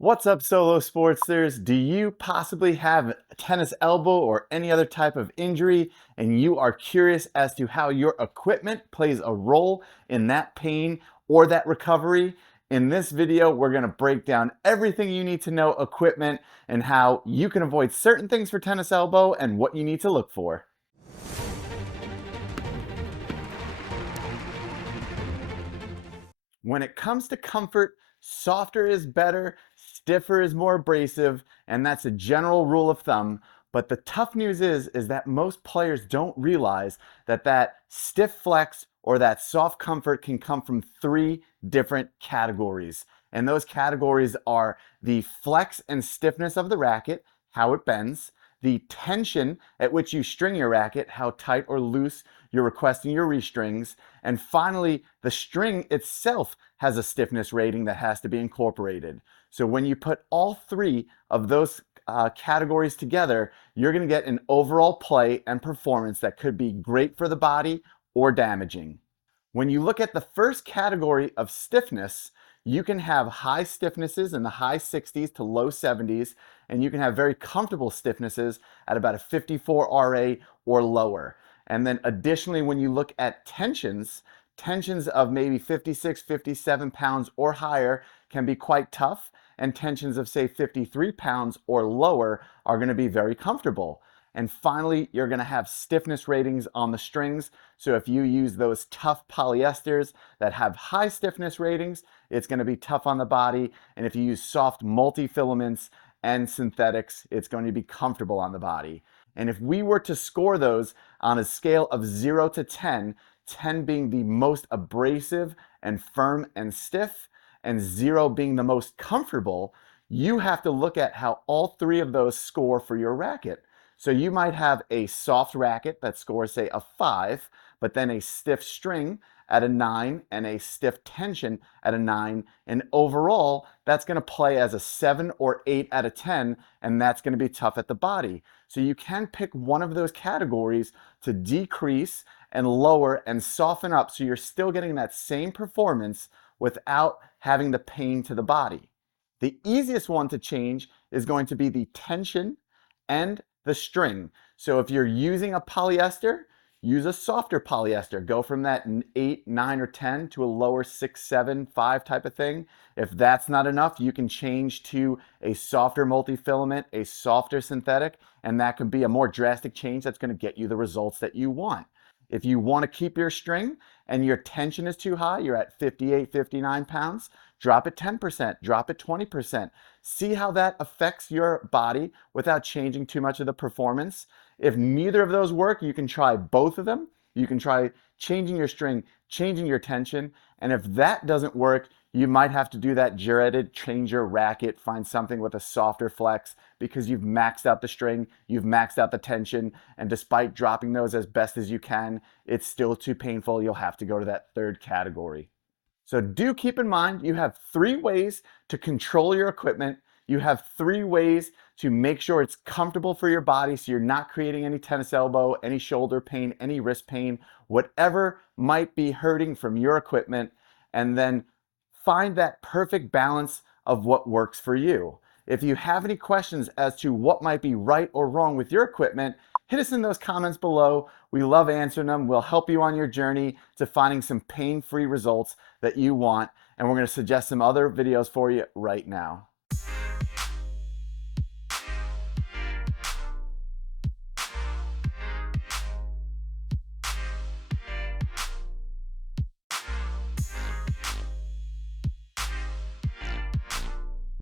What's up, solo sportsters? Do you possibly have a tennis elbow or any other type of injury, and you are curious as to how your equipment plays a role in that pain or that recovery? In this video, we're going to break down everything you need to know equipment and how you can avoid certain things for tennis elbow and what you need to look for. When it comes to comfort, softer is better, stiffer is more abrasive, and that's a general rule of thumb. But the tough news is that most players don't realize that stiff flex or that soft comfort can come from three different categories. And those categories are the flex and stiffness of the racket, how it bends, the tension at which you string your racket, how tight or loose you're requesting your restrings, and finally, the string itself has a stiffness rating that has to be incorporated. So when you put all three of those categories together, you're going to get an overall play and performance that could be great for the body or damaging. When you look at the first category of stiffness, you can have high stiffnesses in the high 60s to low 70s, and you can have very comfortable stiffnesses at about a 54 RA or lower. And then additionally, when you look at tensions of maybe 56, 57 pounds or higher can be quite tough, and tensions of say 53 pounds or lower are going to be very comfortable. And finally, you're going to have stiffness ratings on the strings. So if you use those tough polyesters that have high stiffness ratings, it's going to be tough on the body. And if you use soft multi-filaments and synthetics, it's going to be comfortable on the body. And if we were to score those on a scale of 0 to 10, 10 being the most abrasive and firm and stiff, and 0 being the most comfortable, you have to look at how all three of those score for your racket. So you might have a soft racket that scores, say, a 5, but then a stiff string at a 9 and a stiff tension at a 9. And overall, that's going to play as a 7 or 8 out of 10, and that's going to be tough at the body. So you can pick one of those categories to decrease and lower and soften up so you're still getting that same performance without having the pain to the body. The easiest one to change is going to be the tension and the string. So if you're using a polyester, use a softer polyester. Go from that 8, 9, or 10 to a lower 6, 7, 5 type of thing. If that's not enough, you can change to a softer multifilament, a softer synthetic, and that can be a more drastic change that's going to get you the results that you want. If you want to keep your string and your tension is too high, you're at 58, 59 pounds, drop it 10%, drop it 20%. See how that affects your body without changing too much of the performance. If neither of those work, you can try both of them. You can try changing your string, changing your tension, and if that doesn't work, you might have to do that Jared, change your racket, find something with a softer flex because you've maxed out the string, you've maxed out the tension, and despite dropping those as best as you can, it's still too painful. You'll have to go to that third category. So do keep in mind you have three ways to control your equipment. You have three ways to make sure it's comfortable for your body so you're not creating any tennis elbow, any shoulder pain, any wrist pain, whatever might be hurting from your equipment, and then find that perfect balance of what works for you. If you have any questions as to what might be right or wrong with your equipment, hit us in those comments below. We love answering them. We'll help you on your journey to finding some pain-free results that you want. And we're going to suggest some other videos for you right now.